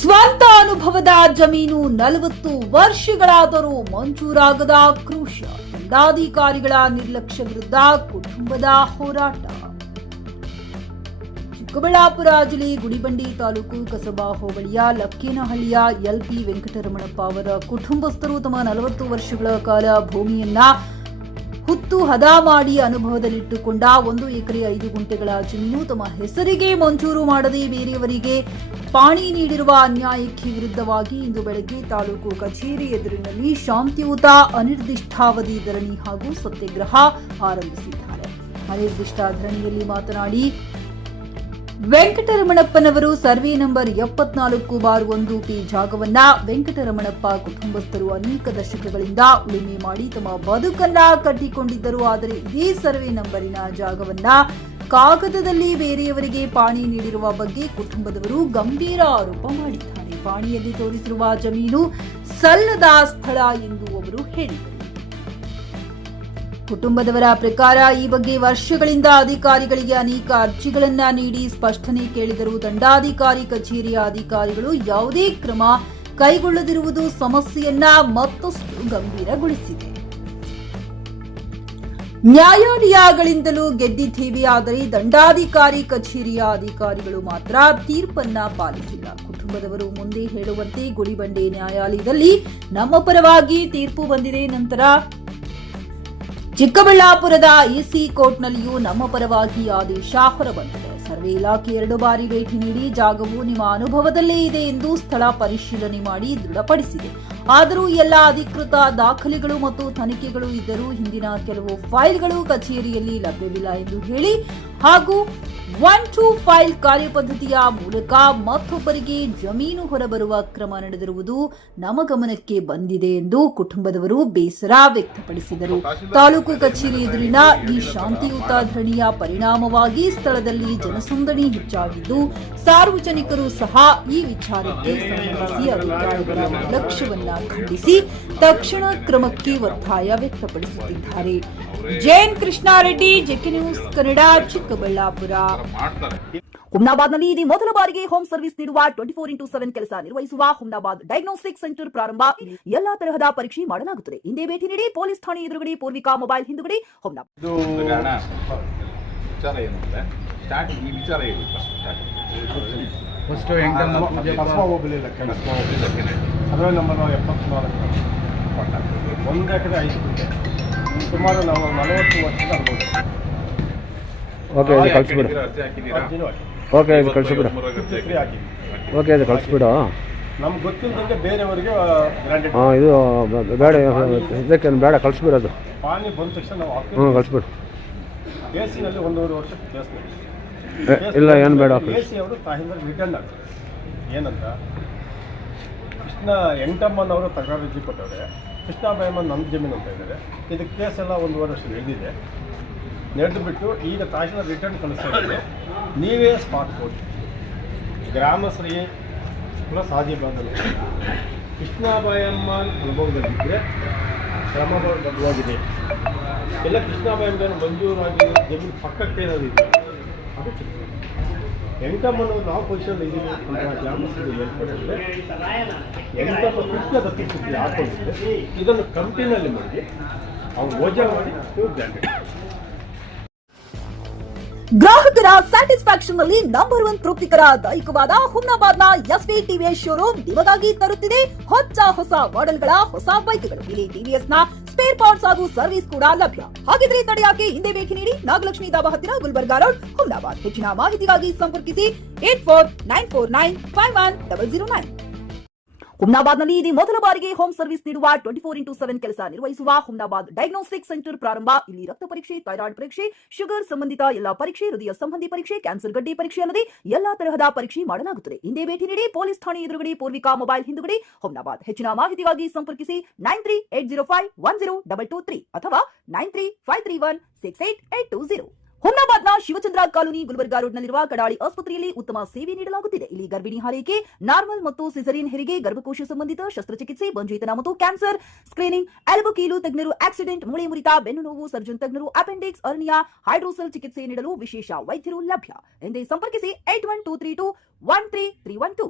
ಸ್ವಂತ ಅನುಭವದ ಜಮೀನು 40 ವರ್ಷಗಳಾದರೂ ಮಂಜೂರಾಗದ ಆಕ್ರೋಶ. ದಂಡಾಧಿಕಾರಿಗಳ ನಿರ್ಲಕ್ಷ್ಯ ವಿರುದ್ಧ ಕುಟುಂಬದ ಹೋರಾಟ. ಚಿಕ್ಕಬಳ್ಳಾಪುರ ಜಿಲ್ಲೆ ಗುಡಿಬಂಡೆ ತಾಲೂಕು ಕಸಬಾ ಹೋಬಳಿಯ ಲಕ್ಕೇನಹಳ್ಳಿಯ ಎಲ್ಪಿ ವೆಂಕಟರಮಣಪ್ಪ ಅವರ ಕುಟುಂಬಸ್ಥರು ತಮ್ಮ 40 ವರ್ಷಗಳ ಕಾಲ ಭೂಮಿಯನ್ನ ಹುತ್ತು ಹದ ಮಾಡಿ ಅನುಭವದಲ್ಲಿಟ್ಟುಕೊಂಡ 1 ಎಕರೆ 5 ಗುಂಟೆಗಳ ಜಮೀನು ತಮ್ಮ ಹೆಸರಿಗೆ ಮಂಜೂರು ಮಾಡದೆ ಬೇರೆಯವರಿಗೆ ಪಾಣಿ ನೀಡಿರುವ ಅನ್ಯಾಯಕ್ಕೆ ವಿರುದ್ಧವಾಗಿ ಇಂದು ಬೆಳಗ್ಗೆ ತಾಲೂಕು ಕಚೇರಿ ಎದುರಿನಲ್ಲಿ ಶಾಂತಿಯುತ ಅನಿರ್ದಿಷ್ಟಾವಧಿ ಧರಣಿ ಹಾಗೂ ಸತ್ಯಾಗ್ರಹ ಆರಂಭಿಸಿದ್ದಾರೆ. ಅನಿರ್ದಿಷ್ಟ ಧರಣಿಯಲ್ಲಿ ಮಾತನಾಡಿ ವೆಂಕಟರಮಣಪ್ಪನವರು ಸರ್ವೆ ನಂಬರ್ 74/1 ಜಾಗವನ್ನ ವೆಂಕಟರಮಣಪ್ಪ ಕುಟುಂಬಸ್ಥರು ಅನೇಕ ದಶಕಗಳಿಂದ ಉಳುಮೆ ಮಾಡಿ ತಮ್ಮ ಬದುಕನ್ನ ಕಟ್ಟಿಕೊಂಡಿದ್ದರು. ಆದರೆ ಇದೇ ಸರ್ವೆ ನಂಬರಿನ ಜಾಗವನ್ನ ಕಾಗದದಲ್ಲಿ ಬೇರೆಯವರಿಗೆ ಪಾಣಿ ನೀಡಿರುವ ಬಗ್ಗೆ ಕುಟುಂಬದವರು ಗಂಭೀರ ಆರೋಪ ಮಾಡಿದ್ದಾರೆ. ಪಾಣಿಯಲ್ಲಿ ತೋರಿಸಿರುವ ಜಮೀನು ಸಲ್ಲದ ಸ್ಥಳ ಎಂದು ಅವರು ಹೇಳಿದರು. ಕುಟುಂಬದವರ ಪ್ರಕಾರ ಈ ಬಗ್ಗೆ ವರ್ಷಗಳಿಂದ ಅಧಿಕಾರಿಗಳಿಗೆ ಅನೇಕ ಅರ್ಜಿಗಳನ್ನ ನೀಡಿ ಸ್ಪಷ್ಟನೆ ಕೇಳಿದರೂ ದಂಡಾಧಿಕಾರಿ ಕಚೇರಿಯ ಅಧಿಕಾರಿಗಳು ಯಾವುದೇ ಕ್ರಮ ಕೈಗೊಳ್ಳದಿರುವುದು ಸಮಸ್ಯೆಯನ್ನ ಮತ್ತಷ್ಟು ಗಂಭೀರಗೊಳಿಸಿದೆ. ನ್ಯಾಯಾಲಯಗಳಿಂದಲೂ ಗೆದ್ದಿದ್ದೇವೆ, ಆದರೆ ದಂಡಾಧಿಕಾರಿ ಕಚೇರಿಯ ಅಧಿಕಾರಿಗಳು ಮಾತ್ರ ತೀರ್ಪನ್ನ ಪಾಲಿಸಿಲ್ಲ. ಕುಟುಂಬದವರು ಮುಂದೆ ಹೇಳುವಂತೆ ಗುಡಿಬಂಡೆ ನ್ಯಾಯಾಲಯದಲ್ಲಿ ನಮ್ಮ ಪರವಾಗಿ ತೀರ್ಪು ಬಂದಿದೆ. ನಂತರ ಚಿಕ್ಕಬಳ್ಳಾಪುರದ ಇಸಿ ಕೋರ್ಟ್ನಲ್ಲಿಯೂ ನಮ್ಮ ಪರವಾಗಿ ಆದೇಶ ಹೊರಬಂದಿದೆ. ಸರ್ವೆ ಇಲಾಖೆ 2 ಬಾರಿ ಭೇಟಿ ನೀಡಿ ಜಾಗವು ನಿಮ್ಮ ಅನುಭವದಲ್ಲೇ ಇದೆ ಎಂದು ಸ್ಥಳ ಪರಿಶೀಲನೆ ಮಾಡಿ ದೃಢಪಡಿಸಿದೆ. ಆದರೂ ಎಲ್ಲ ಅಧಿಕೃತ ದಾಖಲೆಗಳು ಮತ್ತು ತನಿಖೆಗಳು ಇದ್ದರೂ ಹಿಂದಿನ ಕೆಲವು ಫೈಲ್ಗಳು ಕಚೇರಿಯಲ್ಲಿ ಲಭ್ಯವಿಲ್ಲ ಎಂದು ಹೇಳಿ ಹಾಗೂ 1-2 ಫೈಲ್ ಕಾರ್ಯಪದ್ಧತಿಯ ಮೂಲಕ ಮತ್ತೊಬ್ಬರಿಗೆ ಜಮೀನು ಹೊರಬರುವ ಕ್ರಮ ನಡೆದಿರುವುದು ನಮ್ಮ ಗಮನಕ್ಕೆ ಬಂದಿದೆ ಎಂದು ಕುಟುಂಬದವರು ಬೇಸರ ವ್ಯಕ್ತಪಡಿಸಿದರು. ತಾಲೂಕು ಕಚೇರಿ ಎದುರಿನ ಈ ಶಾಂತಿಯುತ ಧರಣಿಯ ಪರಿಣಾಮವಾಗಿ ಸ್ಥಳದಲ್ಲಿ ಜನಸಂದಣಿ ಹೆಚ್ಚಾಗಿದ್ದು ಸಾರ್ವಜನಿಕರು ಸಹ ಈ ವಿಚಾರಕ್ಕೆ ಸಂಬಂಧಿಸಿ ಅಧಿಕಾರಿಗಳ ನಿರ್ಲಕ್ಷ್ಯವನ್ನ ಖಂಡಿಸಿ ತಕ್ಷಣ ಕ್ರಮಕ್ಕೆ ಒತ್ತಾಯ ವ್ಯಕ್ತಪಡಿಸುತ್ತಿದ್ದಾರೆ. Jain Krishnareddy, JK news Kannada, Chikkaballapura. ಹುಮ್ನಾಬಾದ್ನಲ್ಲಿ ಇದು ಮೊದಲ ಬಾರಿಗೆ ಹೋಮ್ ಸರ್ವಿಸ್ ನೀಡುವ 24x7 ಕೆಲಸ ನಿರ್ವಹಿಸುವ ಹುಮ್ನಾಬಾದ್ ಡಯಾಗ್ನೋಸ್ಟಿಕ್ ಸೆಂಟರ್ ಪ್ರಾರಂಭ. ಎಲ್ಲಾ ತರಹದ ಪರೀಕ್ಷೆ ಮಾಡಲಾಗುತ್ತದೆ. ಹಿಂದೆ ಭೇಟಿ ನೀಡಿ. ಪೊಲೀಸ್ ಠಾಣೆ ಎದುರುಗಡೆ, ಪೂರ್ವಿಕಾ ಮೊಬೈಲ್ ಹಿಂದುಗಡೆ, ಹುಮ್ನಾಬಾದ್. ಸುಮಾರು ನಾವು 40 ವರ್ಷದ ಓಕೆ, ಇದು ಕಳಿಸ್ಬಿಡು. ಓಕೆ, ಇದು ಕಳಿಸ್ಬಿಡು. ಓಕೆ, ಇದು ಕಳಿಸ್ಬಿಡು. ನಮ್ಗೆ ಗೊತ್ತಿಲ್ಲದಂಗೆ ಬೇರೆಯವರಿಗೆ ಇದು ಬೇಡ, ಇದಕ್ಕೆ ಬೇಡ, ಕಳಿಸ್ಬಿಡೋದು. ಪಾನಿ ಬಂದ ತಕ್ಷಣ ನಾವು ಕಳಿಸ್ಬಿಡು. ಎ ಸಿನಲ್ಲಿ 1.5 ವರ್ಷ ಕೇಸ್ ಇಲ್ಲ, ಏನು ಬೇಡ. ಎ ಸಿ ಅವರು ತಾಹಿಂದ ರಿಟರ್ನ್ ಆಗ್ತಾರೆ. ಏನಂತ ಕೃಷ್ಣ ಎಂಟಮ್ಮನವರು ತಕರಾರು ಅರ್ಜಿ ಕೊಟ್ಟವ್ರೆ. ಕೃಷ್ಣಾಬಾಯಮ್ಮ ನಮ್ಮ ಜಮೀನು ಅಂತ ಇದ್ದಾರೆ. ಇದಕ್ಕೆ ಕೇಸ್ ಎಲ್ಲ 1.5 ವರ್ಷ ನಡೆದಿದೆ. ನಡೆದುಬಿಟ್ಟು ಈಗ ತಹಶೀಲ್ದಾರ್ ರಿಟರ್ನ್ ಕಳಿಸ್ತಾ ಇದ್ದಾರೆ. ನೀವೇ ಸ್ಪಾಟ್ ಕೋರ್ಟ್ ಗ್ರಾಮಸ್ಥರಿ ಪ್ಲಸ್ ಆದಿಬಾಂಧವರು ಕೃಷ್ಣಾಬಾಯಮ್ಮ ಅನುಭವದಲ್ಲಿದ್ದರೆ ಕ್ರಮಬದ್ಧವಾಗಿದೆ. ಎಲ್ಲ ಕೃಷ್ಣಾಬಾಯಮ್ಮ ಮಂಜೂರಾಗಿ ಜಮೀನು ಪಕ್ಕಕ್ಕೆ ಏನಾದ್ರು ಇದೆ ಅದು ಎಂಟಮ್ಮನವರು ನಾವು ಪೊಸಿಷನ್ ಇದ್ದೀವಿ ಅಂತ ಗ್ರಾಮಸ್ಥರು ಹೇಳ್ಕೊಟ್ಟಿದ್ರೆ ಎಂಟಮ್ಮ ಕೃಷ್ಣ ದತ್ತಿಸುತ್ತಿ ಹಾಕೊಂಡಿದ್ರೆ ಇದನ್ನು ಕಂಪ್ನಿನಲ್ಲಿ ಮಾಡಿ ಅವ್ರು ವಜಾ ಮಾಡಿ ಗ್ರಾಂಟೆಡ್. ಗ್ರಾಹಕರ ಸ್ಯಾಟಿಸ್ಫ್ಯಾಕ್ಷನ್ ನಲ್ಲಿ ನಂಬರ್ 1 ತೃಪ್ತಿಕರ ದೈಹಿಕವಾದ ಹುಮ್ನಾಬಾದ್ನ ಎಸ್ವಿ ಟಿವಿಎಸ್ ಶೋರೂಮ್ ನಿಮಗಾಗಿ ತರುತ್ತಿದೆ ಹೊಸ ಮಾಡೆಲ್ಗಳ ಹೊಸ ಬೈಕ್ಗಳು. ಇಲ್ಲಿ ಟಿವಿಎಸ್ ನ ಸ್ಪೇರ್ ಪಾರ್ಟ್ಸ್ ಹಾಗೂ ಸರ್ವಿಸ್ ಕೂಡ ಲಭ್ಯ. ಹಾಗಿದ್ರೆ ತಡೆಯಾಕೆ ಹಿಂದೆ ಭೇಟಿ ನೀಡಿ. ನಾಗಲಕ್ಷ್ಮಿ ದಾಬಾ ಹತ್ತಿರ, ಗುಲ್ಬರ್ಗಾ ರೋಡ್, ಹುಮ್ನಾಬಾದ್. ಹೆಚ್ಚಿನ ಮಾಹಿತಿಗಾಗಿ ಸಂಪರ್ಕಿಸಿ 8494951009. ಹುಮ್ನಾಬಾದ್ನಲ್ಲಿ ಇದು ಮೊದಲ ಬಾರಿಗೆ ಹೋಮ್ ಸರ್ವಿಸ್ ನೀಡುವ 24x7 ಕೆಲಸ ನಿರ್ವಹಿಸುವ ಹುಮ್ನಾಬಾದ್ ಡಯಾಗ್ನೋಸ್ಟಿಕ್ ಸೆಂಟರ್ ಪ್ರಾರಂಭ. ಇಲ್ಲಿ ರಕ್ತ ಪರೀಕ್ಷೆ, ಥೈರಾಯ್ಡ್ ಪರೀಕ್ಷೆ, ಶುಗರ್ ಸಂಬಂಧಿತ ಎಲ್ಲಾ ಪರೀಕ್ಷೆ, ಹೃದಯ ಸಂಬಂಧಿ ಪರೀಕ್ಷೆ, ಕ್ಯಾನ್ಸರ್ ಗಡ್ಡೆ ಪರೀಕ್ಷೆ ಅಲ್ಲದೆ ಎಲ್ಲಾ ತರಹದ ಪರೀಕ್ಷೆ ಮಾಡಲಾಗುತ್ತದೆ. ಹಿಂದೆ ಭೇಟಿ ನೀಡಿ. ಪೊಲೀಸ್ ಠಾಣೆ ಎದುರುಗಡೆ, ಪೂರ್ವಿಕಾ ಮೊಬೈಲ್ ಹಿಂದುಗಡೆ, ಹುಮ್ನಾಬಾದ್. ಹೆಚ್ಚಿನ ಮಾಹಿತಿಗಾಗಿ ಸಂಪರ್ಕಿಸಿ 93805223 ಅಥವಾ 9353168820. ಹುಮ್ನಾಬಾದ್ನ ಶಿವಚಂದ್ರ ಕಾಲೋನಿ, ಗುಲ್ಬರ್ಗಾ ರೋಡ್ನಲ್ಲಿರುವ ಕಡಾಳಿ ಆಸ್ಪತ್ರೆಯಲ್ಲಿ ಉತ್ತಮ ಸೇವೆ ನೀಡಲಾಗುತ್ತಿದೆ. ಇಲ್ಲಿ ಗರ್ಭಿಣಿ ಹಾರೈಕೆ, ನಾರ್ಮಲ್ ಮತ್ತು ಸಿಸರಿನ್ ಹೆರಿಗೆ, ಗರ್ಭಕೋಶ ಸಂಬಂಧಿತ ಶಸ್ತ್ರಚಿಕಿತ್ಸೆ, ಬಂಜೇತನ ಮತ್ತು ಕ್ಯಾನ್ಸರ್ ಸ್ಕ್ರೀನಿಂಗ್, ಎಲುಬು ಕೀಲು ತಜ್ಞರು, ಆಕ್ಸಿಡೆಂಟ್, ಮೂಳೆ ಮುರಿತ, ಬೆನ್ನು ನೋವು, ಸರ್ಜನ್ ತಜ್ಞರು, ಅಪೆಂಡಿಕ್ಸ್, ಅರ್ನಿಯಾ, ಹೈಡ್ರೋಸೆಲ್ ಚಿಕಿತ್ಸೆ ನೀಡಲು ವಿಶೇಷ ವೈದ್ಯರು ಲಭ್ಯ. ಎಂದೇ ಸಂಪರ್ಕಿಸಿ 8123213312.